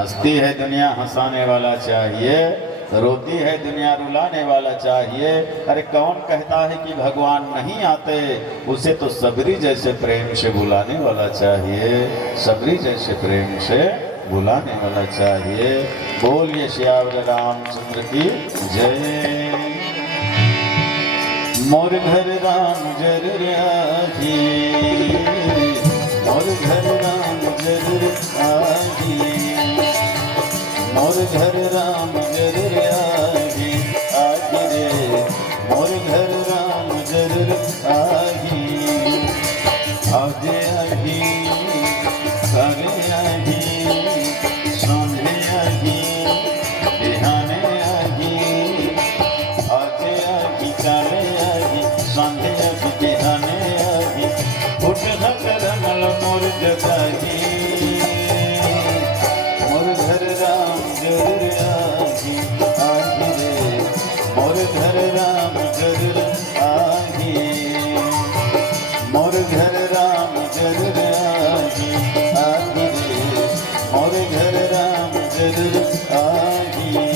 हंसती है दुनिया हंसाने वाला चाहिए, रोती है दुनिया रुलाने वाला चाहिए। अरे कौन कहता है कि भगवान नहीं आते, उसे तो सबरी जैसे प्रेम से बुलाने वाला चाहिए, सबरी जैसे प्रेम से बुलाने वाला चाहिए। बोलिए श्यावर रामचंद्र की जय। मोर घर राम जरूर आही, मोर घर राम जरूर आही, मोर घर राम जरूर आही, आही रे मोर घर राम जरूर आही। आजे आही करे आही, संधे आही बिहाने आही, आजे आही करे आही, संधे आही बिहाने आही। उठ न करमल मोर जगाही, मोर घर राम जरूर आही, आही रे मोर घर राम जरूर आही, मोर घर राम जरूर आही, आही रे मोर घर राम जरूर आही।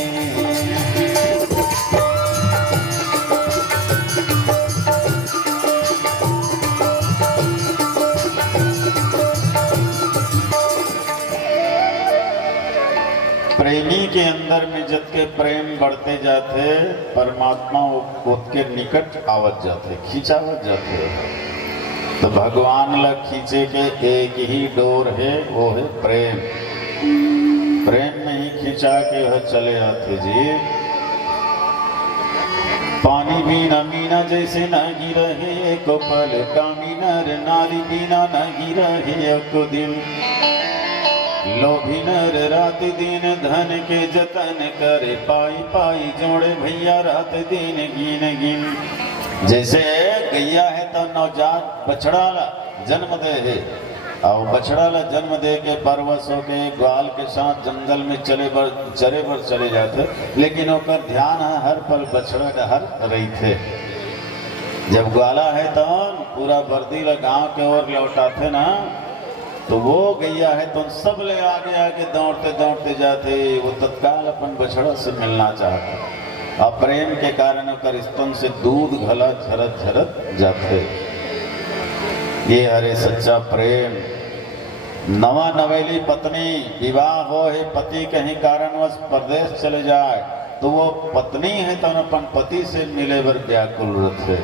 प्रेमी के अंदर में जब के प्रेम बढ़ते जाते, परमात्मा उसके निकट आवत जाते, खींचावत जाते। तो भगवान ला खींचे के एक ही डोर है, वो है प्रेम। प्रेम में ही खींचा के वह चले आते जी। पानी बिना मीना जैसे न गिरा है एक पल, कामिना रे नारी बिना न गिरा है एक दिन। लोभी नर रात दिन धन के जतन करे, पाई पाई जोड़े भैया रात दिन गिन गिन। जैसे गैया है तो नवजात बछड़ा ला जन्म दे है, और बछड़ा ला जन्म दे के परवशों के ग्वाल के साथ जंगल में चरे बर चले जाते, लेकिन ओकर ध्यान हर पल बछड़ा का हर रही थे। जब ग्वाला है तो पूरा बर्दी ला गाँव के ओर लौटाते ना, तो वो गैया है तो सब ले आगे आगे दौड़ते दौड़ते जाते। वो तत्काल अपन बछड़ा से मिलना चाहते, और प्रेम के कारण कर स्तन से दूध घला झरत झरत जाते। ये हरे सच्चा प्रेम। नवा नवेली पत्नी विवाह हो है, पति कहीं कारणवश परदेश चले जाए, तो वो पत्नी है तो अपन पति से मिले बर व्याकुल रहते।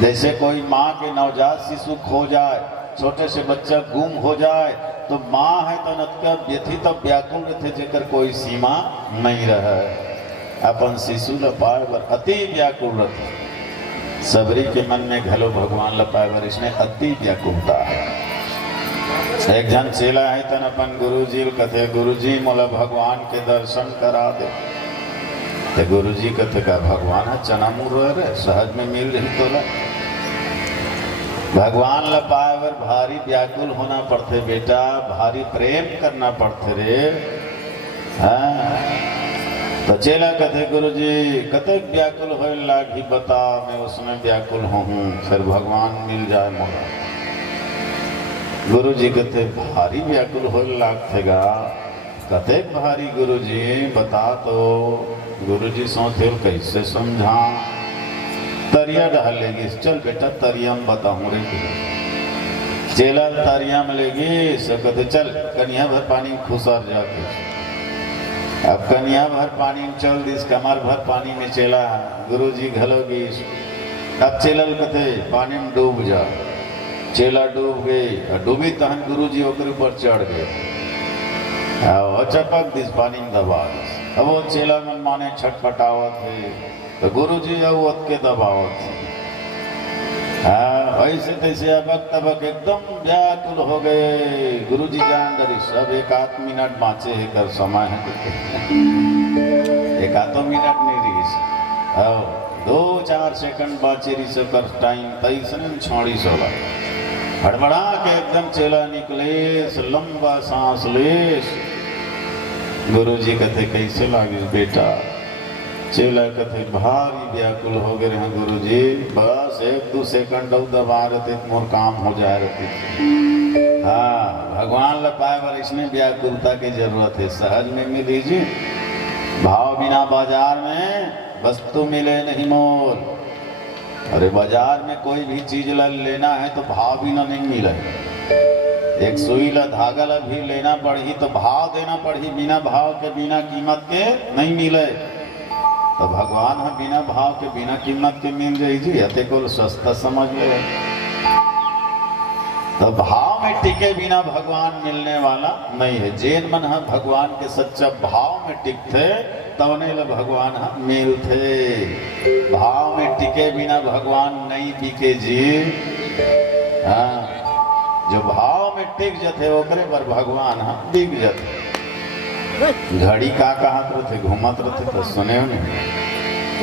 जैसे कोई माँ के नवजात शिशु खो जाए, छोटे से बच्चा गुम हो जाए, तो माँ है तो नतका व्यथित तो व्याकुल रहते, जेकर कोई सीमा नहीं रहे। अपन शिशु लपाए बर अति व्याकुल रहते। सबरी के मन में घलो भगवान लपाए बर इसने अति व्याकुलता है। एक जन चेला है तन अपन गुरुजी कथे, गुरुजी मोला भगवान के दर्शन करा दे। तो गुरुजी कथे का भगवान है चना मुर रहे सहज में मिल रही तोला। भगवान ला पावर भारी व्याकुल होना पड़ते बेटा, भारी प्रेम करना पड़ते रे। हाँ? तो चेला कथे गुरुजी कतक व्याकुल हो लागी बता, मैं उसमें व्याकुल हूँ, फिर भगवान मिल जाए मोरा। गुरुजी कथे भारी व्याकुल हो लागतेगा, कतक भारी गुरुजी बता। तो गुरुजी सोचे कैसे समझा। तरिया डाल लेगी, चल बेटा तरिया में बताऊं रे। चेला तरिया में लेगी, सब कहते चल कन्या भर पानी में खुसार जाके। अब कन्या भर पानी में चल दिस, कमर भर पानी में चेला गुरुजी घलोगी। अब चेला कहते पानी में डूब जा। चेला डूब गई, डूबी तहन गुरुजी ओकर ऊपर चढ़ गए, चपक दिस पानी में दबा दिस। अब वो चेला मन माने छटपटावत है, तो गुरुजी औत के दबावत। ऐसे तैसे अबक तबक एकदम व्याकुल हो गए। गुरुजी जान डरी सब एक आध मिनट बाँचे है कर समय है, एक आधो मिनट नहीं रही, 2-4 सेकंड बाँचे रही सब कर टाइम तैसने छोड़ी सोला। हड़बड़ा के एकदम चेला निकले, लंबा सांस ले। गुरुजी कहते कैसे लागे बेटा। चेला कथे भारी व्याकुल हो गए हैं गुरुजी, बस 1-2 सेकंड दबा रहते मोर काम हो जाए रहते। हाँ, भगवान ल पाए पर इसमें व्याकुलता की जरूरत है। सहज में मिल लीजिए, भाव बिना बाजार में वस्तु मिले नहीं मोल। अरे बाजार में कोई भी चीज लेना है तो भाव बिना नहीं मिले। एक सुई ला धागा ला भी लेना पड़ी तो भाव देना पड़ी, बिना भाव के बिना कीमत के नहीं मिले। तो भगवान है बिना भाव के बिना कीमत के मिल जाइए, अते को सस्ता समझ ले। तो भाव में टिके बिना भगवान मिलने वाला नहीं है। जैन मन है भगवान के सच्चा भाव में टिकते तवने ल भगवान है मिलते। भाव में टिके बिना भगवान नहीं बिके जी। हाँ, जो भाव में टिक जाते ओकरे पर भगवान हाँ बिक जाते। घड़ी का कहत रहते, घूमत रहते तो सुने हो नहीं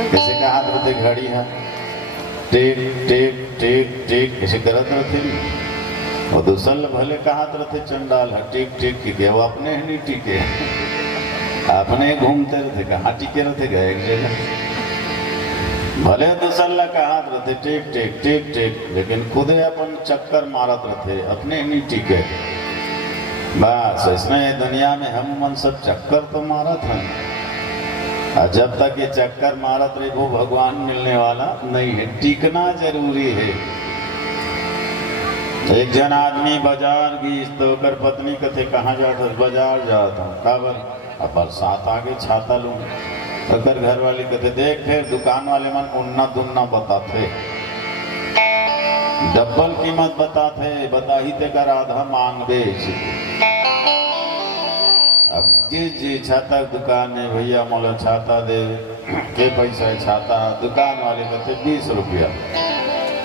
कैसे कहत रहते घड़ी है टिक टिक टिक टिक कैसे करत रहते। और दूसर भले कहत रहते चंडाल है टिक टिक के, वो अपने नहीं टिके, अपने घूमते रहते, कहाँ टिके रहते गए एक जगह। भले दूसर कहत रहते टिक टिक टिक टिक, लेकिन खुदे अपन चक्कर मारत रहते, अपने नहीं टिके। बस इसमें दुनिया में हम मन सब चक्कर तो मारत हैं, और जब तक ये चक्कर मारत रहे वो भगवान मिलने वाला नहीं है। टिकना जरूरी है। एक जन आदमी बाजार गई तो कर पत्नी कथे कहाँ जाता, बाजार जाता हूँ काबर, अब बरसात आगे छाता लूँ। अगर घर वाले कहते देख, फिर दुकान वाले मन उन्ना दुन्ना बताते, डबल कीमत बताते, बता ही ते कर आधा मांग बेच। अब जी छाता दुकान में भैया मोला छाता दे के पैसा है छाता, दुकान वाले कहते 20 रुपया।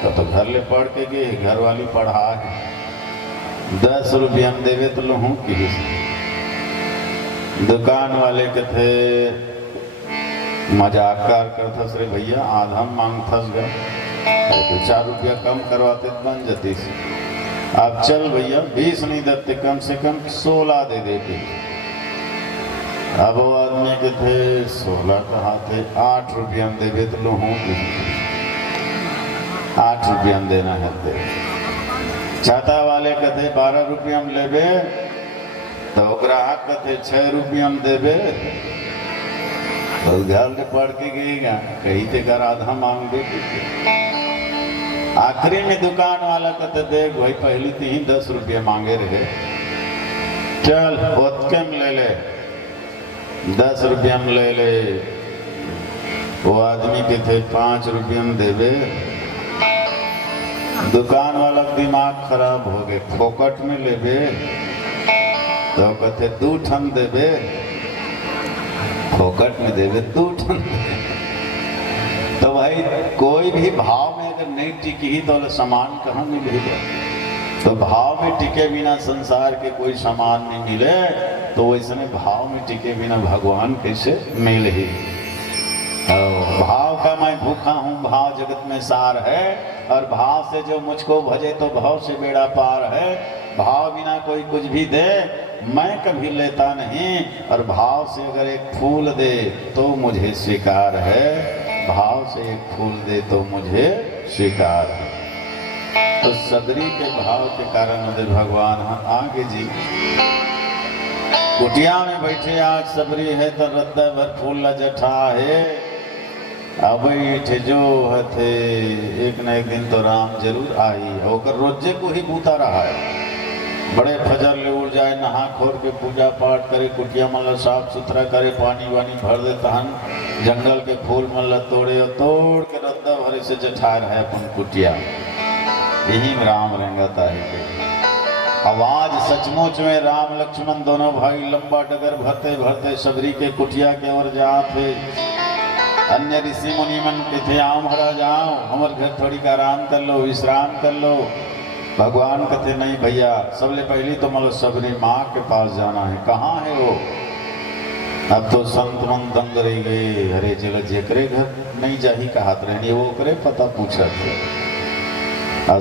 तो घर ले पढ़ के गए, घर वाली पढ़ा है 10 रुपया में देवे तो लूँ कि दुकान वाले कहते मजाक करता सरे भैया आधा मांग फंस गया, तो 4 रुपया कम करवाते तो बन जाती। अब चल भैया 20 नहीं देते, कम से कम 16 दे देते। अब वो आदमी कहते 16 कहा थे, 8 रुपया में देवे तो लूँ कि 8 रुपया में देना है ते। छाता वाले कहते 12 रुपया में लेबे, तो ग्राहक कहते 6 रुपया में देवे। तो घर में पढ़ के गएगा कहीं ते कर आधा मांग दे। आखिरी में दुकान वाला कहते देख भाई पहली तो ही 10 रुपया मांगे रहे, चल बहुत कम ले ले, 10 रुपया में ले ले। वो आदमी कहते 5 रुपया में देवे। दुकान वाला दिमाग खराब हो गए, फोकट में लेबे तो कहते 2 ठन देबे, फोकट में देबे 2 ठन। तो भाई कोई भी भाव में अगर नहीं टिकी तो सामान कहाँ मिलेगा। तो भाव में टिके बिना संसार के कोई सामान नहीं मिले, तो वैसे भाव में टिके बिना भगवान कैसे मिले ही। भाव का मैं भूखा हूँ, भाव जगत में सार है, और भाव से जो मुझको भजे तो भाव से बेड़ा पार है। भाव बिना कोई कुछ भी दे मैं कभी लेता नहीं, और भाव से अगर एक फूल दे तो मुझे स्वीकार है, भाव से एक फूल दे तो मुझे स्वीकार है। तो सदरी के भाव के कारण भगवान आगे जी कुटिया में बैठे आज सबरी है तो रद्दा भर फूल ला जठा है। अब जो थे एक न एक दिन तो राम जरूर आई, होकर रोजे को ही बूता रहा है। बड़े फजर ले उड़ जाए, नहा खोर के पूजा पाठ करे, कुटिया मल्ला साफ सुथरा करे, पानी वानी भर दे, तहन जंगल के फूल मल्ला तोड़े, और तोड़ के रद्दा भरे से जठार है अपन कुटिया। यही राम रेंगता है। आवाज सचमुच में राम लक्ष्मण दोनों भाई लंबा डगर भरते भरते सबरी के कुटिया के ओर जाते। अन्य ऋषि मुनि मन के थे आओ महाराज आओ, हमारे घर थोड़ी का आराम कर लो, विश्राम कर लो। भगवान कहते नहीं भैया, सबले पहली तो मतलब सबरी माँ के पास जाना है। कहाँ है वो? अब तो संत मन दंग रह गए, अरे चलो जेकरे घर नहीं जाही कहत रहनी वो करे पता पूछा थे।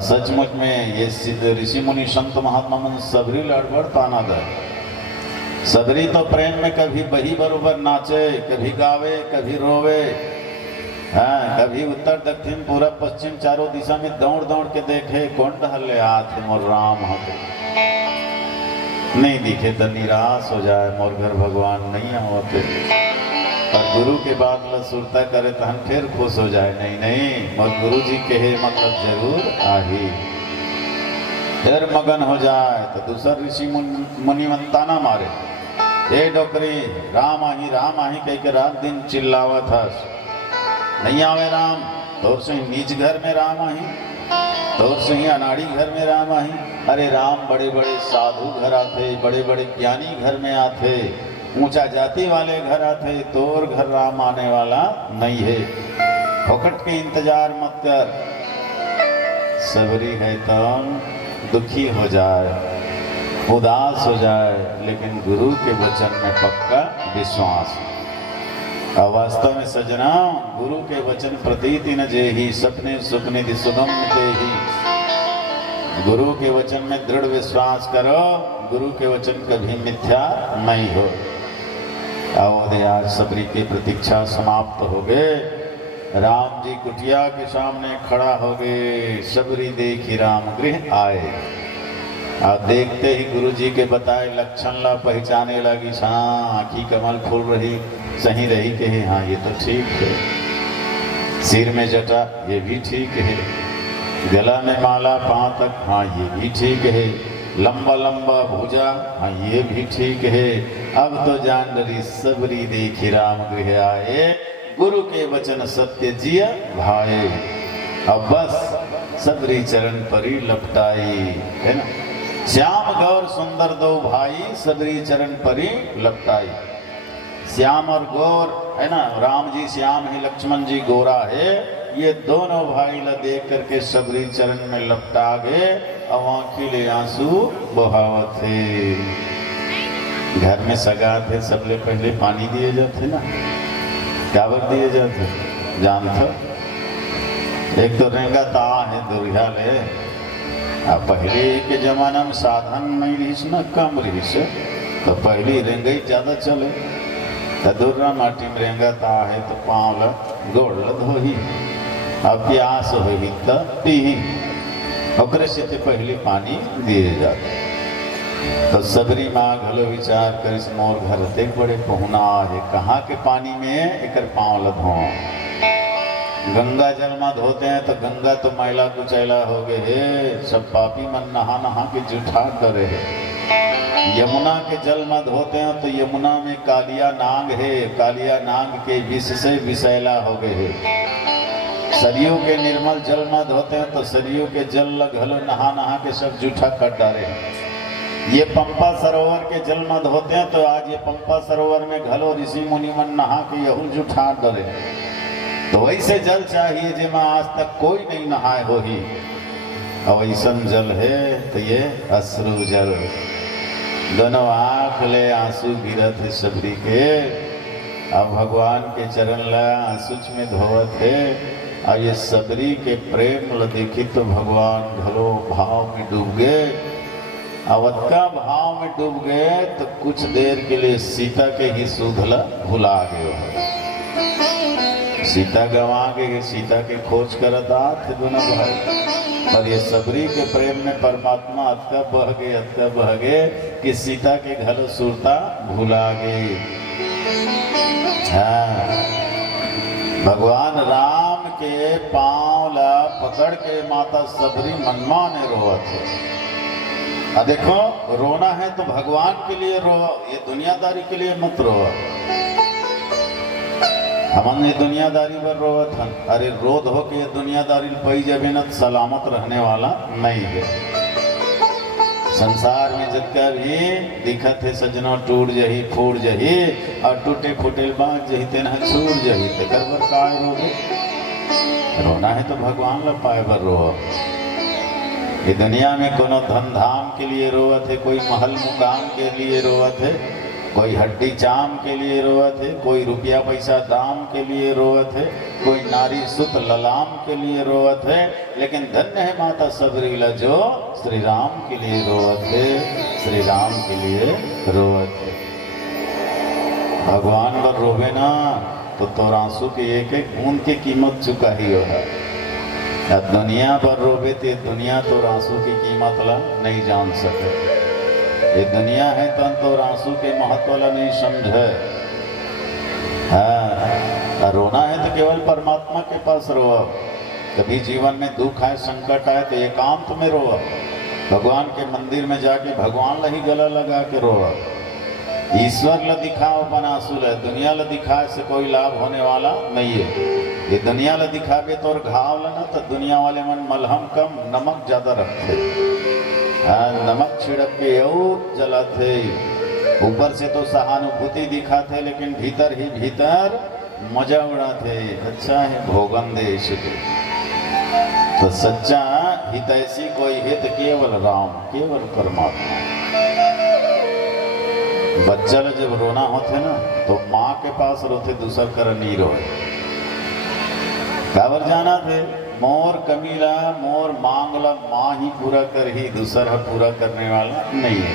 सचमुच में ये सिद्ध ऋषि मुनि संत महात्मा मन सबरी लड़बड़ ताना दे। सबरी तो प्रेम में कभी बही बरोबर नाचे, कभी गावे, कभी रोवे, हाँ, कभी उत्तर दक्षिण पूरब पश्चिम चारों दिशा में दौड़ दौड़ के देखे कौन टहले हाथ मोर राम हाथ। नहीं दिखे तो निराश हो जाए, मोर घर भगवान नहीं आवते। और गुरु के बाद ल सुरता करे तो हम फिर खुश हो जाए, नहीं नहीं मोर गुरु जी कहे मतलब जरूर आही। फिर मगन हो जाए तो दूसर ऋषि मुनिमंता ना मारे, ए डोकरी राम आही कह के रात दिन चिल्लावत हस, नहीं आवे राम तोर से नीच घर में राम आही, तोर से ही अनाड़ी घर में राम आही। अरे राम बड़े बड़े साधु घर आते, बड़े बड़े ज्ञानी घर में आते, ऊंचा जाति वाले घर आते, तोर घर राम आने वाला नहीं है। फोकट के इंतजार मत कर, सबरी है तो दुखी हो जाए, उदास हो जाए, लेकिन गुरु के वचन में पक्का विश्वास। और वास्तव में सजना गुरु के वचन प्रतीति न जेहि, सपने सुपने दि सुगम तेहि। गुरु के वचन में दृढ़ विश्वास करो, गुरु के वचन कभी मिथ्या नहीं हो। अवधि आज सबरी की प्रतीक्षा समाप्त हो गए, राम जी कुटिया के सामने खड़ा हो गए, सबरी देखी राम गृह आए। और देखते ही गुरु जी के बताए लक्षण ला पहचाने लगी, हाँ आँखी कमल फूल रही, सही रही के हाँ ये तो ठीक है, सिर में जटा ये भी ठीक है, गला में माला पांव तक हाँ ये भी ठीक है, लंबा लंबा भुजा हाँ ये भी ठीक है। अब तो जान डरी सबरी देखी राम गृह आए, गुरु के वचन सत्य जिया भाए। अब बस सबरी चरण परी लपटाई, है ना, श्याम गौर सुंदर दो भाई, सबरी चरण परी लपटाई। श्याम और गौर है ना, राम जी श्याम है, लक्ष्मण जी गोरा है, ये दोनों भाई ला देख करके सबरी चरण में लपटा गए और आंखिले आंसू बहावत थे। घर में सगा थे, सबले पहले पानी दिए जाते ना, काबर दिए जाते जानते? एक तो रेंगा ता है दुर्गा ले, अब पहले के जमाना में साधन नहीं रहीस ना, कम रहीस, तो पहली रेंगई ज्यादा चले, तो दुर्रा माटी में रेंगा ता है तो पाँव ला गोड़ ला धोही, अब प्यास होगी तो पीही, ओकरे से पहले पानी दिए जाते। तो सबरी माँ घलो विचार करिस, मोर घर देख बड़े पहुना है, कहाँ के पानी में एकर पाँव ला धो। गंगा जल में धोते हैं तो गंगा तो मैला कुचैला हो गए है, सब पापी मन नहा नहा के जूठा करे है। यमुना के जल में धोते हैं तो यमुना में कालिया नाग है, कालिया नाग के विष से विषैला हो गए है। सरयू के निर्मल जल में धोते हैं तो सरयू के जल घलो नहा नहा के सब जूठा कर डाले। ये पंपा सरोवर के जल में धोते हैं तो आज ये पंपा सरोवर में घलो ऋषि मुनि मन नहा के यहू जूठा डरे। तो वैसे जल चाहिए जिसमें आज तक कोई नहीं नहाए हो ही, और ऐसा जल है तो ये अश्रु जल, दोनों आँख ले आंसू गिरत है सबरी के। अब भगवान के चरण ला आंसू में धोवत है, और ये सबरी के प्रेम ल देखी तो भगवान घलो भाव में डूब गए। अवध भाव में डूब गए तो कुछ देर के लिए सीता के ही सुधला भुला गए। सीता गंवा के सीता के खोज करता थे दोनों भाई, और ये सबरी के प्रेम में परमात्मा अतका बह गए कि सीता के घलो सुरता भुला गई। हाँ, भगवान राम के पांव ला पकड़ के माता सबरी मनमा ने रोवत है। अब देखो, रोना है तो भगवान के लिए रो, ये दुनियादारी के लिए मत रो। हम ये दुनियादारी पर रोवत हन, अरे रोध हो के ये दुनियादारी पई जबे न सलामत रहने वाला नहीं है। संसार में जितना भी दिखत है सजना टूट जही फूट जही, और टूटे फूटे बात जही तेना छूट जही, तो कर काय रोगे? रोना है तो भगवान ला पाए बर रो। ये दुनिया में कोनो धन धाम के लिए रोवत है, कोई महल मुकाम के लिए रोवत है, कोई हड्डी चाम के लिए रोवत है, कोई रुपया पैसा दाम के लिए रोवत है, कोई नारी सुत ललाम के लिए रोवत है, लेकिन धन्य है माता सबरी ला जो श्री राम के लिए रोवत है, श्री राम के लिए रोवत है। भगवान पर रोवे ना तो तोर आंसू के एक एक बूंद की कीमत चुका ही हो है। दुनिया पर रोवे ते दुनिया तो आंसू की कीमत ला नहीं जान सके। ये दुनिया है तंत और आंसू के महत्व वाला नहीं समझे। हाँ, रोना है तो केवल परमात्मा के पास रो। कभी जीवन में दुख आए, संकट आए तो एकांत में रो। भगवान के मंदिर में जाके भगवान ला ही गला लगा के रो। ईश्वर ला दिखाओ अपन आंसू है, दुनिया ला दिखाए से कोई लाभ होने वाला नहीं है। ये दुनिया ला दिखावे तो और घाव ला ना तो दुनिया वाले मन मलहम कम नमक ज्यादा रखते। हाँ, नमक छिड़क के और जलाते। ऊपर से तो सहानुभूति दिखाते लेकिन भीतर ही भीतर मजा उड़ाते। अच्छा है भोगन देश के तो सच्चा हितैषी कोई हित केवल राम, केवल परमात्मा। बच्चा जब रोना होते ना तो माँ के पास रोते, दूसर कर नहीं रोए। काबर जाना थे मोर कमीला मोर मांगला माँ ही पूरा कर ही, दूसरा पूरा करने वाला नहीं है।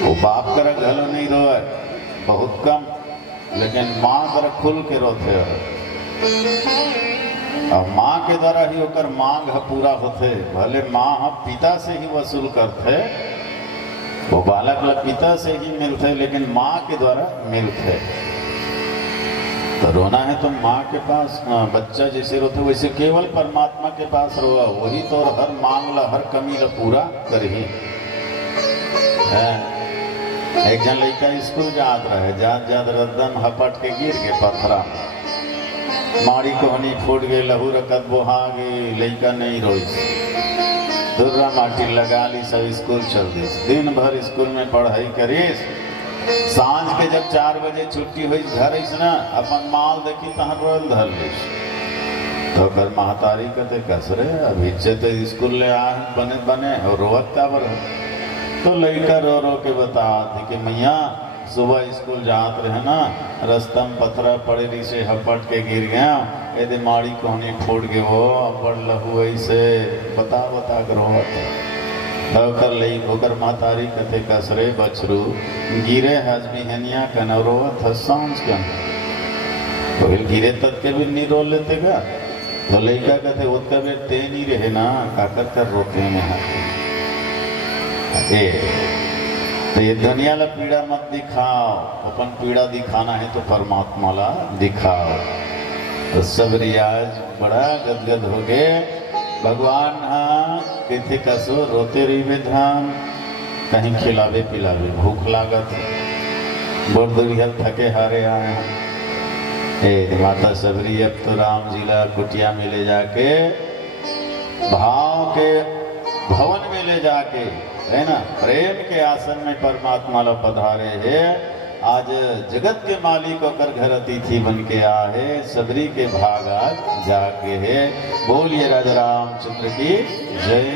वो बाप कर घलो नहीं रोए बहुत कम, लेकिन माँ कर खुल के रोते और माँ के द्वारा ही होकर मांग पूरा होते। भले माँ पिता से ही वसूल करते, वो बालक लोग पिता से ही मिलते लेकिन माँ के द्वारा मिलते। तो रोना है तो माँ के पास, बच्चा जैसे रोते वैसे केवल परमात्मा के पास रोआ। वही तो हर मांग ला, हर कमी ला पूरा कर ही। एक जन लड़का स्कूल जात रहे, जात जात रद्दम हपट के गिर के पत्थरा मारी कोहनी फूट गई, लहू रकत बोहा गई। लड़का नहीं रोई, दुर्रा माटी लगा ली, सब स्कूल चल दी। दिन भर स्कूल में पढ़ाई करीस, सांझ के जब 4 बजे छुट्टी हुई घर ना अपन माल देखी तहन रोल धर लीस। तो कर महतारी कहते कसरे अभी तो स्कूल ले आ बने बने और रोवत का बर। तो लड़का रो रो के बता थी कि मैया सुबह स्कूल जात रहे ना, रास्ता में पत्थरा पड़े रही से हपट के गिर गया, यदि माड़ी कोहनी फूट गए वो बड़ लहू ऐसे बता बता कर होकर लई होकर महतारी कथे कसरे बछरू गिरे हज बिहनिया कनरोवत सांझ कन। तो गिरे तक के भी नहीं रो लेते का। तो लड़का कहते उसका भी ते नहीं रहे ना, काकर कर रोते हैं। तो ये दुनिया ला पीड़ा मत दिखाओ, अपन पीड़ा दिखाना है तो परमात्मा ला दिखाओ। तो सब रियाज बड़ा गदगद हो गए। भगवान हाँ कहते कसो रोते रही धाम, कहीं खिलावे पिलावे भूख लागत, बोर दुर्गल थके हारे आए। माता सबरी अब तो राम जी ला कुटिया में ले जाके भाव के भवन में ले जाके है ना प्रेम के आसन में परमात्मा ला पधारे है। आज जगत के मालिक होकर घर अतिथि बन के आए, सबरी के भाग आज जाके है। बोलिए राजा रामचंद्र की जय।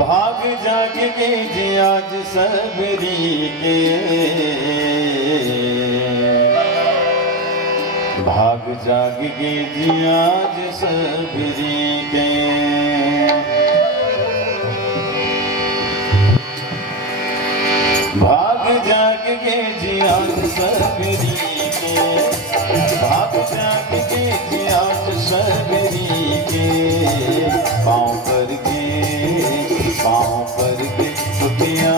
भाग जाग के जी आज सबरी के, भाग जाग के जी आज सबरी के। भाग जाग के जी आज सबरी के, भाग जाग के जी आज सबरी के। पाँव पर के कुटिया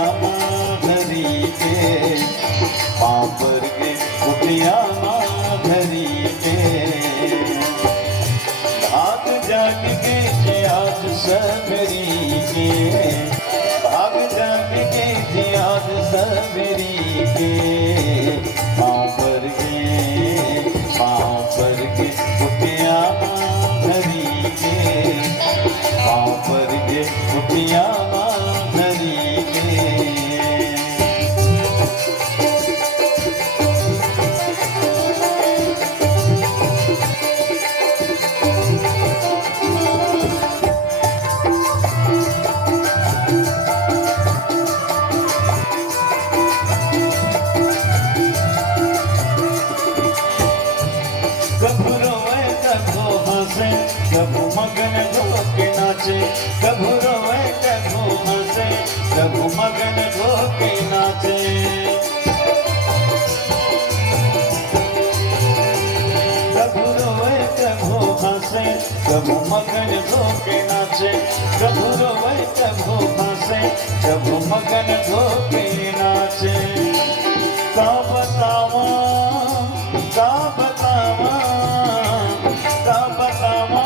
धरी के, पाँव पर के कुटिया धरी के। भाग जाग के जी आज सबरी के, भाग जाग के जी आज सबरी के। पाँव पर के कुटिया धरी के, पाँव पर के कुटिया धरी के। कभू मगन ढोके नाचे, कभू रोए कभू हंसे, कभू मगन ढोके नाचे। कभू रोए कभू हंसे, कभू मगन ढोके नाचे, कभू रोए कभू हंसे कभू मगन धोके नाचे। का बतावा का बतावा का बतावा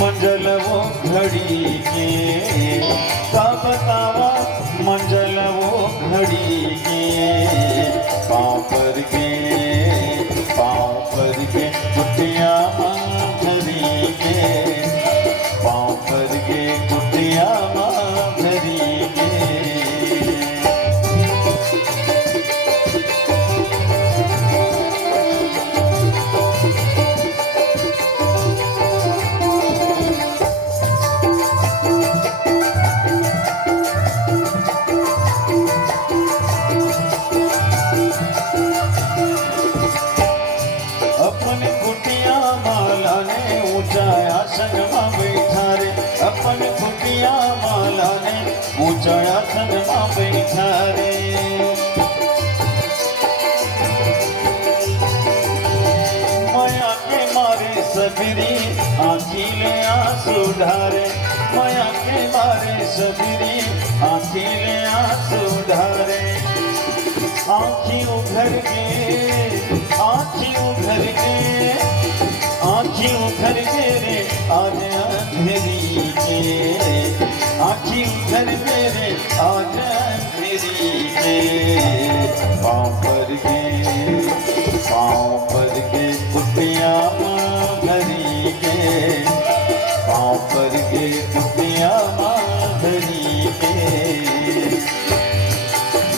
मंजल वो घड़ी के। का बतावा मंजल वो घड़ी के। पाँव पर के कुटिया माधरी के। पाँव पर के कुटिया माधरी के। अपने कुटिया माला ने ऊंचा आसन में बैठा रे। अपने कुटिया माला ने ऊंचा आसन में बैठा रे। माया के मारे सबरी आँखी ले आंसू ढारे। माया के मारे सबरी आँखी ले आंसू ढारे। आँखी उघर के रे आज अंधेरी के। आँखी उघर के रे आज अंधेरी के। पाँव पर के कुटिया माधरी के। पाँव पर के कुटिया माधरी के।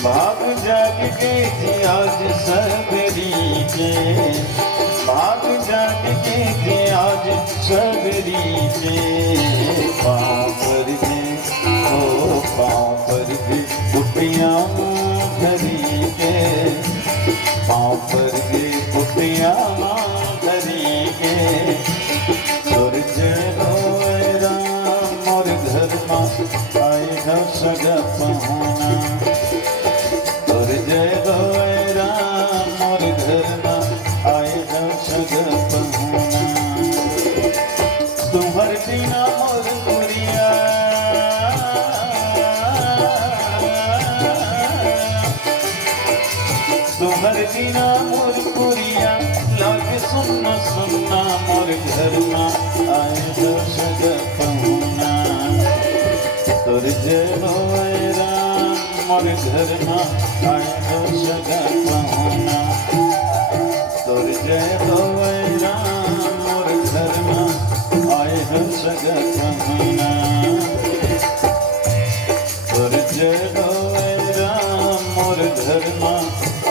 भाग जाग के थी आज सबरी के। भाग जाग के थी आज सबरी के। पाँव पर के ओ पाँव पर के कुटिया माधरी के। पाँव पर के कुटिया माधरी के। सूरज होए राम मोर घर में आए सगा पहुना। जय गोए राम मोर घर में आए सगा पहुना। तुम्हार बिना मोर पुरिया तुम्हार बिना मोर पुरिया लागे सुनना सुनना मोर घर में आए सगा पहुना। तोर जय गोए राम मोर घर में आए सगा पहुना। तोर जय होए राम मोर घर में आए सगा पहुना। तोर जय होए राम मोर घर में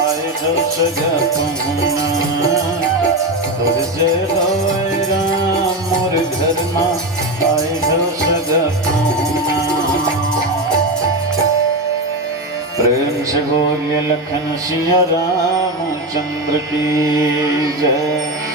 आए सगा पहुना। तोर जय होए राम मोर घर में आए सगा पहुना। प्रेम से बोलिए लखन सिया रामचंद्र की जय।